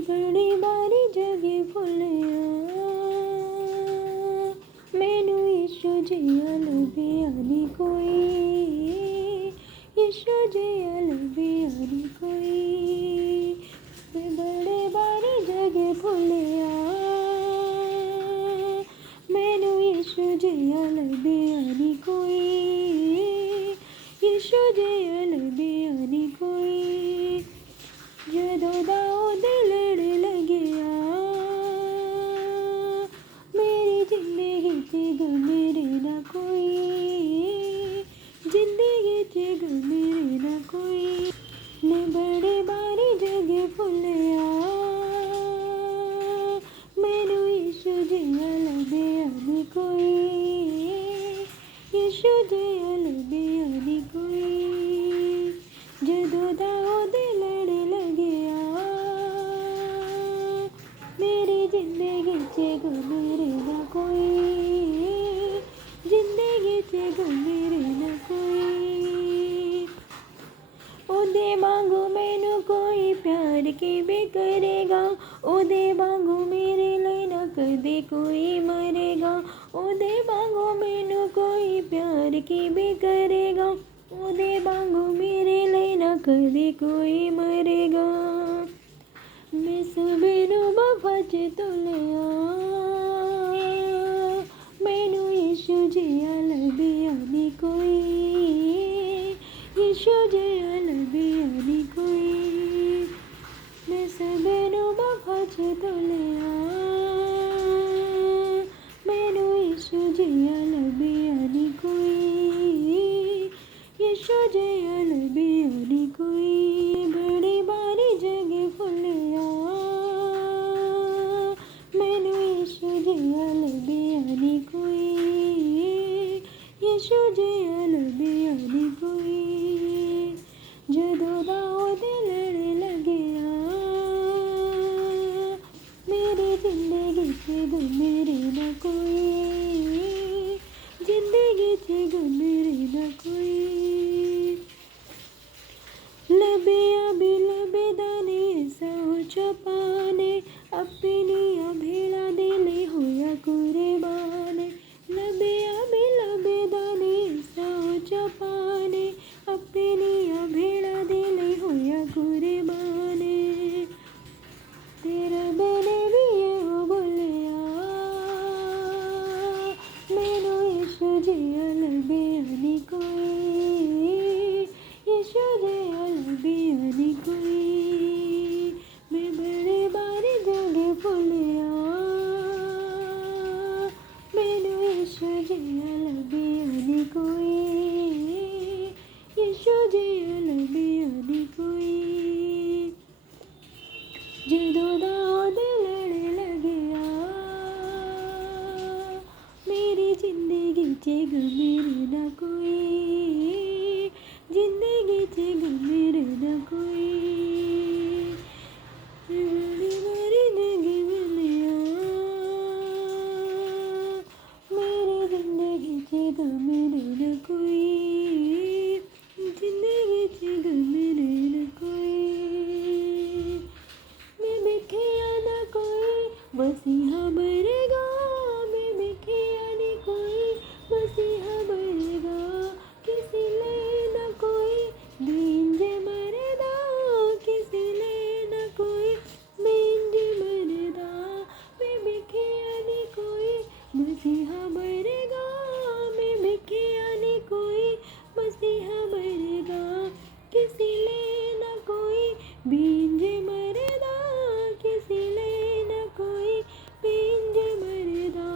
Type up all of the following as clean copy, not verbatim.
बड़ी बारी जगे फुलिया मैनू यीशु जिया लभिया नी कोई, यीशु जिया लभिया नी कोई। मैं बड़े बारी जगे फुलिया मैनू यीशु जिया लभिया नी कोई, यीशु जिया लभिया नी कोई। जदों दाऊद लड़ लग्या मेरी जिंदगी च गम मेरे ना कोई, जिंदगी च गम मेरे ना कोई। मैं बड़े बारी जगे फुलिया मैनू यीशु जिया लभिया नी कोई, यीशु जिया लभिया नी कोई। जदों दाऊद लड़ लग्या मेरी जिंदगी च गम मेरे ना कोई, जिंदगी च गम मेरे ना कोई। ओदे वांगू मैनू कोई प्यार किवें करेगा, ओदे वांगू मेरे लिए ना कदे कोई मरेगा। ओदे वांगू मैनू कोई प्यार किवें करेगा, ओदे वांगू मेरे लिए ना कदे कोई मरेगा। मैं सबनू वफा च तुलिया मैनू यीशु जिया लभिया नी कोई, यीशु जिया लभिया नी कोई। मैं सबनू वफा च तुलिया मैनू यीशु जिया लभिया नी कोई, यीशु जिया लभिया नी कोई। बड़ी बारी जगे फुलिया मैनू यीशु जिया लभिया नी कोई, यीशु जिया लभिया नी कोई। जदों दाऊद लड़ लग्या मेरी जिंदगी च गम मेरे ना कोई, जिंदगी च गम मेरे ना कोई। लभिया भी लभेदाने ऐसा छपाने अपनी अभेड़ा दिले होया कुर्बान। लभिया भी लभेदाने ऐसा छपाने अपनी अभेड़ा दिले होया कुर्बान। तेरा बने भी ये बोलिया मैनू यीशु जिया लभिया नी कोई, यीशु जिया लभिया नी कोई। मैं बड़े बारी जगे फुलिया मैनू यीशु जिया लभिया नी कोई, यीशु जिया लभिया नी कोई। जदों दाऊद लड़ लग्या मेरी जिंदगी च गम मेरे ना कोई, जिंदगी च गम मेरे ना कोई। बड़ी बारी जगे फुलिया मेरी जिंदगी च गम मेरे ना कोई, जिंदगी च गम मेरे ना कोई। मैं बिखिया ना कोई मसीहा मरेगा, मैं बिखिया नी कोई मसीहा मरेगा। किसी ले ना कोई बिंज मरेदा, किसी ले ना कोई बिंज मरेदा। मैं बिखिया नी कोई मसीहा मरेगा, मैं बिखिया नी कोई मसीहा मरेगा। किसी ले ना कोई बिंज मरेदा, किसी ले ना कोई बिंज मरेदा।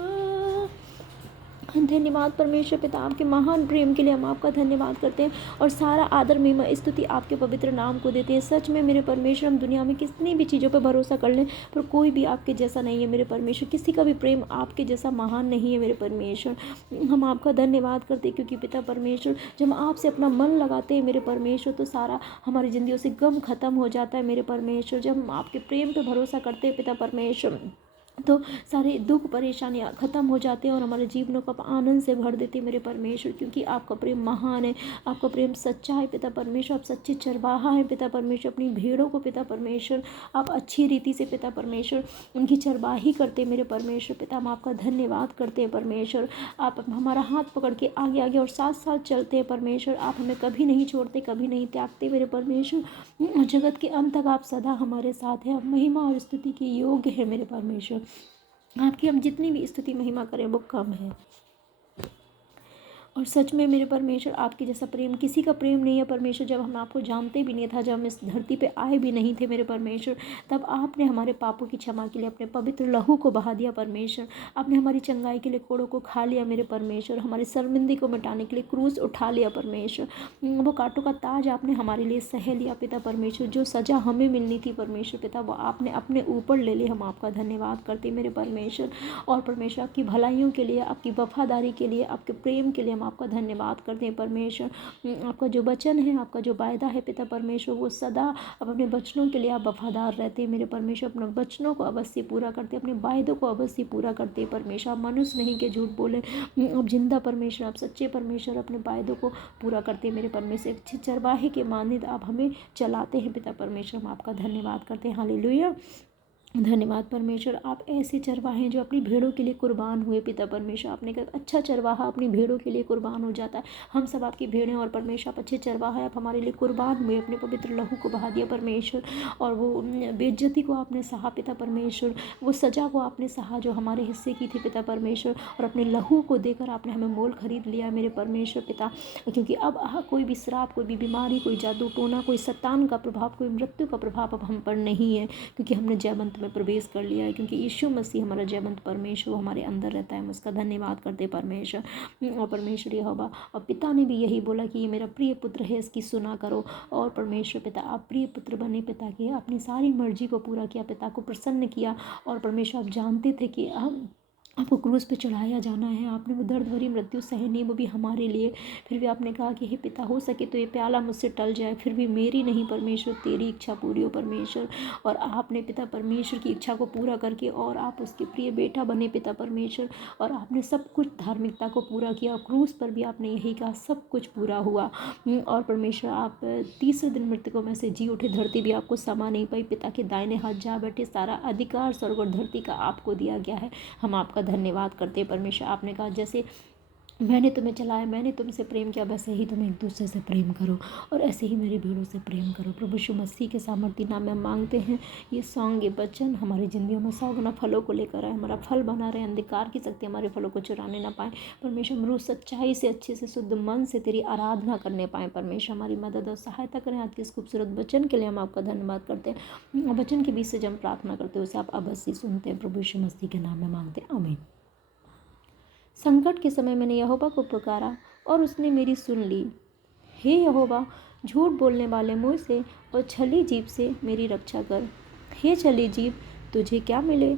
धन्यवाद परमेश्वर पिता, आपके महान प्रेम के लिए हम आपका धन्यवाद करते हैं और सारा आदर महिमा स्तुति आपके पवित्र नाम को देते हैं। सच में मेरे परमेश्वर, हम दुनिया में कितनी भी चीज़ों पर भरोसा कर लें पर कोई भी आपके जैसा नहीं है मेरे परमेश्वर। किसी का भी प्रेम आपके जैसा महान नहीं है मेरे परमेश्वर। हम आपका धन्यवाद करते हैं क्योंकि पिता परमेश्वर, जब हम आपसे अपना मन लगाते हैं मेरे परमेश्वर तो सारा हमारी ज़िंदगियों से गम खत्म हो जाता है मेरे परमेश्वर। जब हम आपके प्रेम पर भरोसा करते हैं पिता परमेश्वर तो सारे दुख परेशानियाँ ख़त्म हो जाते हैं और हमारे जीवनों को आप आनंद से भर देते हैं मेरे परमेश्वर, क्योंकि आपका प्रेम महान है, आपका प्रेम सच्चा है पिता परमेश्वर। आप सच्चे चरवाहा हैं पिता परमेश्वर, अपनी भेड़ों को पिता परमेश्वर आप अच्छी रीति से पिता परमेश्वर उनकी चरवाही करते हैं मेरे परमेश्वर। पिता हम आपका धन्यवाद करते हैं परमेश्वर, आप हमारा हाथ पकड़ के आगे आगे और साथ साथ चलते हैं परमेश्वर। आप हमें कभी नहीं छोड़ते, कभी नहीं त्यागते मेरे परमेश्वर। जगत के अंत तक आप सदा हमारे साथ हैं। आप महिमा और स्तुति के योग्य है मेरे परमेश्वर। आपकी हम जितनी भी स्तुति महिमा करें वो कम है। और सच में मेरे परमेश्वर आपके जैसा प्रेम किसी का प्रेम नहीं है परमेश्वर। जब हम आपको जानते भी नहीं था, जब हम इस धरती पे आए भी नहीं थे मेरे परमेश्वर, तब आपने हमारे पापों की क्षमा के लिए अपने पवित्र लहू को बहा दिया परमेश्वर। आपने हमारी चंगाई के लिए कोड़ों को खा लिया मेरे परमेश्वर, हमारी शर्मिंदगी को मिटाने के लिए क्रूस उठा लिया परमेश्वर। वो कांटों का ताज आपने हमारे लिए सह लिया पिता परमेश्वर। जो सज़ा हमें मिलनी थी परमेश्वर पिता, वो आपने अपने ऊपर ले ली। हम आपका धन्यवाद करते मेरे परमेश्वर। और परमेश्वर आपकी भलाइयों के लिए, आपकी वफादारी के लिए, आपके प्रेम के लिए आपका धन्यवाद करते हैं परमेश्वर। आपका जो वचन है, आपका जो वायदा है पिता परमेश्वर, वो सदा अब अपने वचनों के लिए आप वफादार रहते हैं मेरे परमेश्वर। अपने वचनों को अवश्य पूरा करते, अपने वायदों को अवश्य पूरा करते हैं परमेश्वर। आप मनुष्य नहीं के झूठ बोले, आप जिंदा परमेश्वर, आप सच्चे परमेश्वर, अपने वायदों को पूरा करते हैं मेरे परमेश्वर। अच्छे चरवाहे के मानद आप हमें चलाते हैं पिता परमेश्वर। हम आपका धन्यवाद करते हैं। हालेलुया, धन्यवाद परमेश्वर। आप ऐसे चरवाहे हैं जो अपनी भेड़ों के लिए कुर्बान हुए पिता परमेश्वर। आपने कहा अच्छा चरवाहा अपनी भेड़ों के लिए कुर्बान हो जाता है। हम सब आपकी भेड़ें और परमेश्वर आप अच्छे चरवाहा है, आप हमारे लिए कुर्बान हुए, अपने पवित्र लहू को बहा दिया परमेश्वर। और वो बेइज्जती को आपने सहा पिता परमेश्वर, वो सज़ा को आपने सहा जो हमारे हिस्से की थी पिता परमेश्वर। और अपने लहू को देकर आपने हमें मोल खरीद लिया मेरे परमेश्वर पिता। क्योंकि अब कोई भी श्राप, कोई भी बीमारी, कोई जादू टोना, कोई शैतान का प्रभाव, कोई मृत्यु का प्रभाव अब हम पर नहीं है, क्योंकि हमने जयवंत में प्रवेश कर लिया है। क्योंकि यीशु मसीह हमारा जयवंत परमेश्वर हमारे अंदर रहता है। हम उसका धन्यवाद करते परमेश्वर। और परमेश्वर यहोवा और पिता ने भी यही बोला कि ये मेरा प्रिय पुत्र है, इसकी सुना करो। और परमेश्वर पिता आप प्रिय पुत्र बने पिता के, अपनी सारी मर्जी को पूरा किया, पिता को प्रसन्न किया। और परमेश्वर आप जानते थे कि हम आपको क्रूस पे चढ़ाया जाना है, आपने वो दर्द भरी मृत्यु सहनी, वो भी हमारे लिए। फिर भी आपने कहा कि हे पिता हो सके तो ये प्याला मुझसे टल जाए, फिर भी मेरी नहीं परमेश्वर तेरी इच्छा पूरी हो परमेश्वर। और आपने पिता परमेश्वर की इच्छा को पूरा करके और आप उसके प्रिय बेटा बने पिता परमेश्वर। और आपने सब कुछ धार्मिकता को पूरा किया। क्रूस पर भी आपने यही कहा सब कुछ पूरा हुआ। और परमेश्वर आप तीसरे दिन मृतकों में से जी उठे, धरती भी आपको समा नहीं पाई, पिता के दाहिने हाथ जा बैठे, सारा अधिकार स्वर्ग और धरती का आपको दिया गया है। हम आपका धन्यवाद करते हैं परमेश्वर। आपने कहा जैसे मैंने तुम्हें चलाया, मैंने तुमसे प्रेम किया, वैसे ही तुम एक दूसरे से प्रेम करो और ऐसे ही मेरे भेड़ों से प्रेम करो। प्रभु यीशु मसीह के सामर्थ्य नाम में हम मांगते हैं ये सॉन्ग, ये वचन हमारी ज़िंदगियों में 100 गुना फलों को लेकर आए, हमारा फल बना रहे, अंधकार की शक्ति हमारे फलों को चुराने ना पाए परमेश्वर। हम रोज़ सच्चाई से, अच्छे से, शुद्ध मन से तेरी आराधना करने पाएँ परमेश्वर। हमारी मदद और सहायता करें। आज के इस खूबसूरत वचन के लिए हम आपका धन्यवाद करते हैं। वचन के बीच से जब हम प्रार्थना करते हैं उसे आप अवश्य सुनते हैं। प्रभु यीशु मसीह के नाम में मांगते हैं, आमीन। संकट के समय मैंने यहोवा को पुकारा और उसने मेरी सुन ली। हे यहोवा, झूठ बोलने वाले मुँह से और छली जीभ से मेरी रक्षा कर। हे छली जीभ, तुझे क्या मिले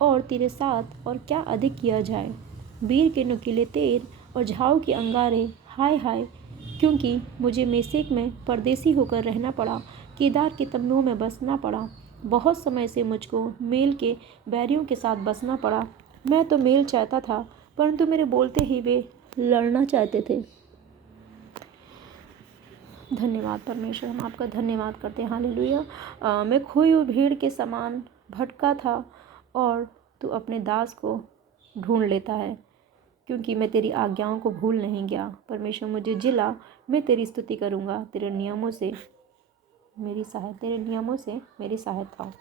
और तेरे साथ और क्या अधिक किया जाए। वीर के नुकीले तीर और झाऊ के अंगारे, हाय हाय, क्योंकि मुझे मेशेक में परदेसी होकर रहना पड़ा, केदार के तम्बुओं में बसना पड़ा। बहुत समय से मुझको मेल के बैरियों के साथ बसना पड़ा। मैं तो मेल चाहता था, परंतु मेरे बोलते ही वे लड़ना चाहते थे। धन्यवाद परमेश्वर, हम आपका धन्यवाद करते हैं। हालेलुया। मैं खोई हुई भीड़ के समान भटका था और तू अपने दास को ढूंढ लेता है, क्योंकि मैं तेरी आज्ञाओं को भूल नहीं गया। परमेश्वर मुझे जिला, मैं तेरी स्तुति करूँगा। तेरे नियमों से मेरी सहायता हो।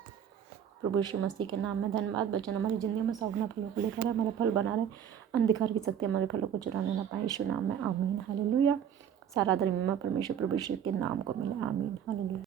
प्रभु यीशु मसीह के नाम में धन्यवाद। वचन हमारी ज़िंदगी में 100 गुना फलों को लेकर हमारा फल बना रहे, अंधकार की शक्ति हमारे फलों को चुराने ना पाए। यीशु नाम में आमीन। हालेलुया। सारा आदर महिमा परमेश्वर प्रभु यीशु के नाम को मिले, आमीन। हालेलुया।